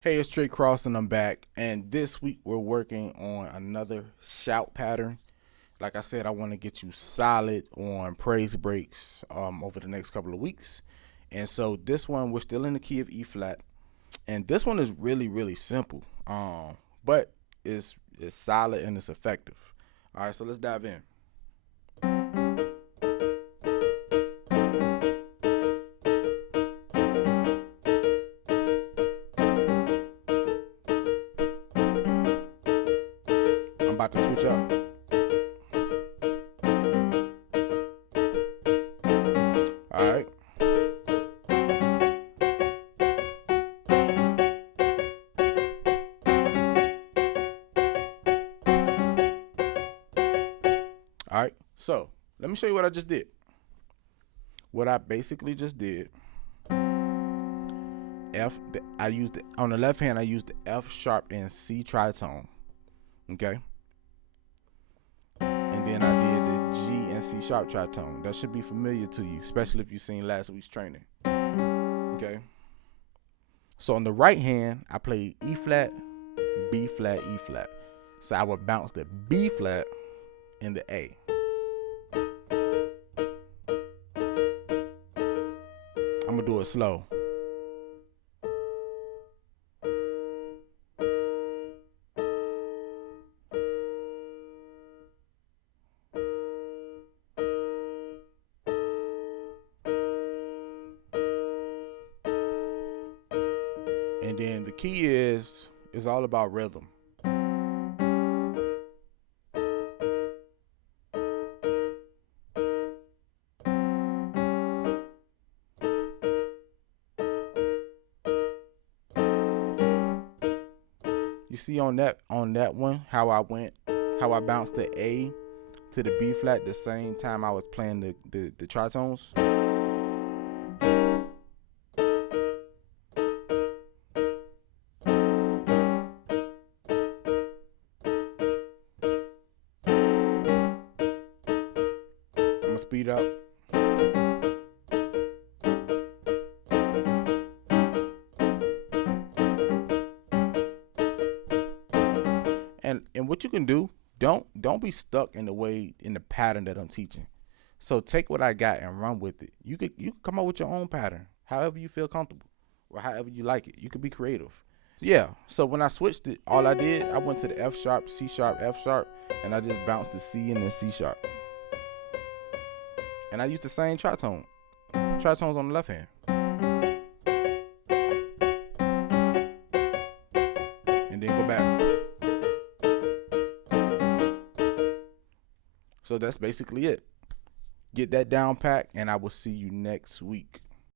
Hey, it's Trey Cross, and I'm back. And this week we're working on another shout pattern. Like I said, I want to get you solid on praise breaks over the next couple of weeks. And so this one, we're still in the key of E flat, and this one is really simple, but it's solid and it's effective. All right, so let's dive in. I'm about to switch up. All right. All right. So let me show you what I just did. What I basically just did. I used on the left hand. I used the F sharp and C tritone. Okay. And then I did the G and C sharp tritone. That should be familiar to you, especially if you've seen last week's training. Okay. So on the right hand, I played E flat, B flat, E flat. So I would bounce the B flat and the A. I'm gonna do it slow. And then the key is all about rhythm. You see on that one how I bounced the A to the B flat the same time I was playing the tritones. I'm gonna speed up. And what you can do, don't be stuck in the pattern that I'm teaching. So take what I got and run with it. You could come up with your own pattern, however you feel comfortable, or however you like it. You could be creative. Yeah. So when I switched it, all I did, I went to the F sharp, C sharp, F sharp, and I just bounced the C and then C sharp. And I used the same tritones on the left hand, and then go back. So that's basically it. Get that down pack, and I will see you next week.